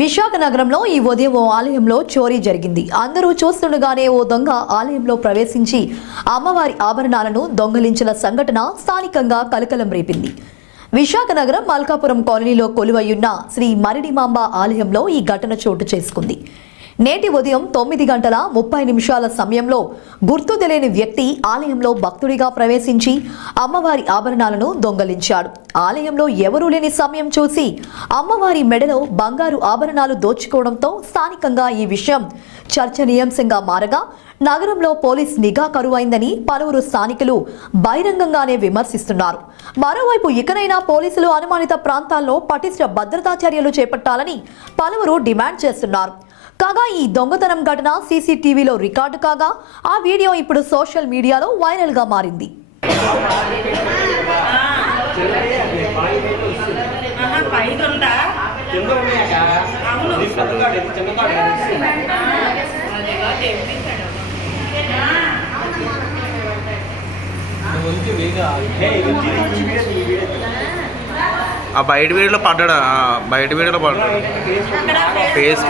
విశాఖ నగరంలో ఈ ఉదయం ఓ ఆలయంలో చోరీ జరిగింది. అందరూ చూస్తుండగానే ఓ దొంగ ఆలయంలో ప్రవేశించి అమ్మవారి ఆభరణాలను దొంగలించిన సంఘటన స్థానికంగా కలకలం రేపింది. విశాఖ నగరం మల్కాపురం కాలనీలో కొలువయ్యున్న శ్రీ మరిడిమాంబ ఆలయంలో ఈ ఘటన చోటు చేసుకుంది. నేటి ఉదయం 9:30 సమయంలో గుర్తు తెలియని వ్యక్తి ఆలయంలో భక్తుడిగా ప్రవేశించి అమ్మవారి ఆభరణాలను దొంగలించాడు. ఆలయంలో ఎవరూ లేని సమయం చూసి అమ్మవారి మెడలో బంగారు ఆభరణాలు దోచుకోవడంతో స్థానికంగా ఈ విషయం చర్చనీయాంశంగా మారగా నగరంలో పోలీస్ నిఘా కరువైందని పలువురు స్థానికులు బహిరంగంగానే విమర్శిస్తున్నారు. మరోవైపు ఇకనైనా పోలీసులు అనుమానిత ప్రాంతాల్లో పటిష్ట భద్రతా చర్యలు చేపట్టాలని పలువురు డిమాండ్ చేస్తున్నారు. కాగా ఈ దొంగతనం ఘటన సీసీటీవీలో రికార్డు కాగా ఆ వీడియో ఇప్పుడు సోషల్ మీడియాలో వైరల్ గా మారింది. ఆ బయట వీడియోలో పడ్డాడు, బయట వీడియోలో పడ్డాడు ఫేస్